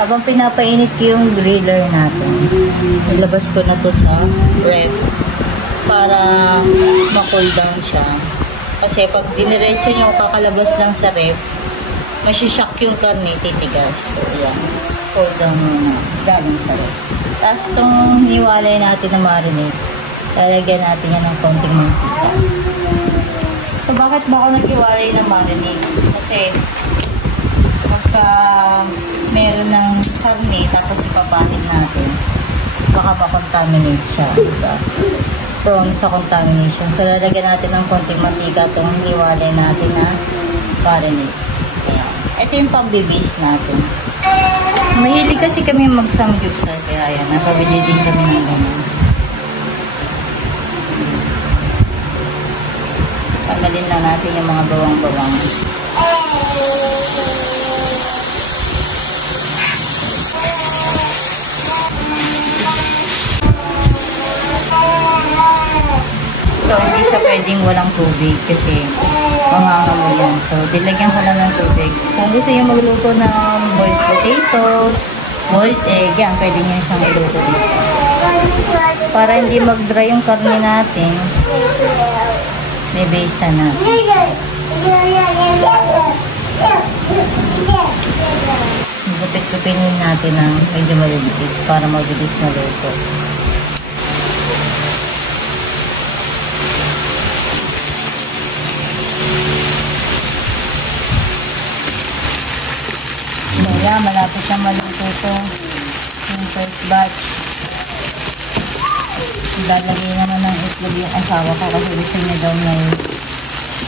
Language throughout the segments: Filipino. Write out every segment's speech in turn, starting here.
Habang pinapainit ko yung griller natin, nilabas ko na to sa ref para ma-cool down siya. Kasi pag diniretso nyo kakalabas lang sa ref, masishock yung karne, titigas. So, yan. Cool down muna galing sa ref. Tapos itong hiniwalay natin na marinate, lalagyan natin yan ng konting mantika. So, bakit ba ako nag-iwalay ng marinate? Kasi pagka meron ng karne tapos ipapahin natin, baka makontaminate siya, diba? Prone sa contamination. So lalagyan natin ng konting mantika itong hiniwalay natin na marinate. Ayan. Ito yung pang-bibase natin. Mahilig kasi kami mag-samgyupsal, kaya ayan, napabili din kami ng ganun. Tanggalin na natin yung mga bawang-bawang. So, hindi siya pwedeng walang tubig kasi mangangamoy yan. So, dilagyan ko lang ng tubig. Kung gusto nyo magluto ng boiled potatoes, boiled egg, yan, pwede nyo siyang iluto dito. Para hindi mag-dry yung karne natin, may base na natin. Gupit-gupinin natin ng medyo maliliit para mabilis na luto. Kaya malapit na maluto ito yung first batch. Lalagay naman ng itlog yung asawa ko kasi gusto niya daw may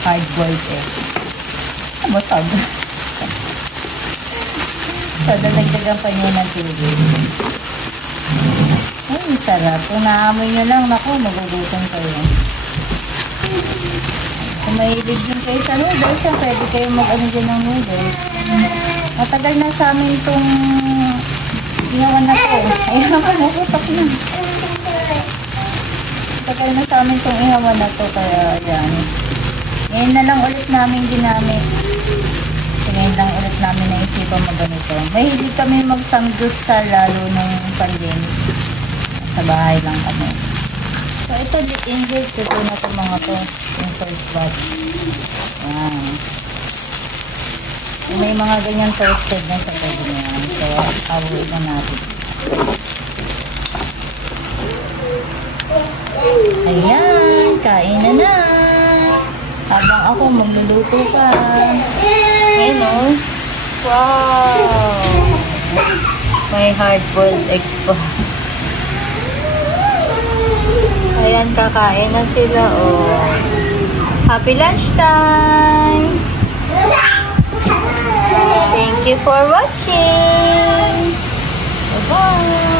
hard boiled egg. Matag. So, dalagdagan pa niya ng tubig. Ay, sarap. Kung naamoy nyo lang, naku, magugutom kayo. Kung mahilig din kayo sa noodles, pwede kayo mag-ano din ng noodles. Matagal na sa amin itong ginawan na to. Ayan, nakukutak na. Matagal na sa amin itong ihawan na to. Kaya, ayan. Ngayon na lang ulit namin ginamit. Ngayon lang ulit namin naisipan mag-ganito. Mahilig kami mag-samgyupsal lalo nung pandemic. Sa bahay lang kami. So, ito, Ingrid, ito na itong mga to. Yung first batch. Ayan. May mga ganyan toasted na sa pwede niyan. So, abuin na natin. Ayan, kain na na. Habang ako magluluto pa. Ayan o. Wow! May hard-boiled eggs pa. Ayan, kakain na sila o. Happy lunchtime! Thank you for watching. Bye-bye.